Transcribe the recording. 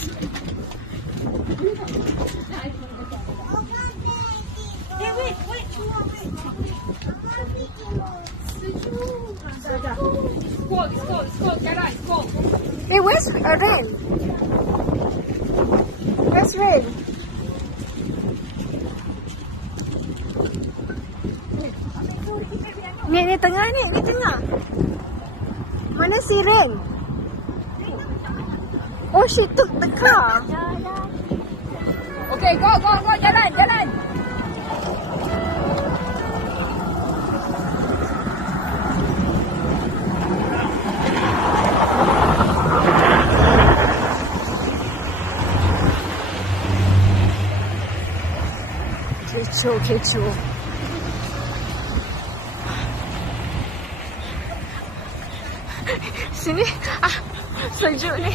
Wait. It's cold. Jalan, it's cold. Hey, where's rain? Where's rain? Ni tengah ni tengah. Mana si rain? Oh, she took the car. Okay, go, jalan. Kecoh. Sini, sejuk ni.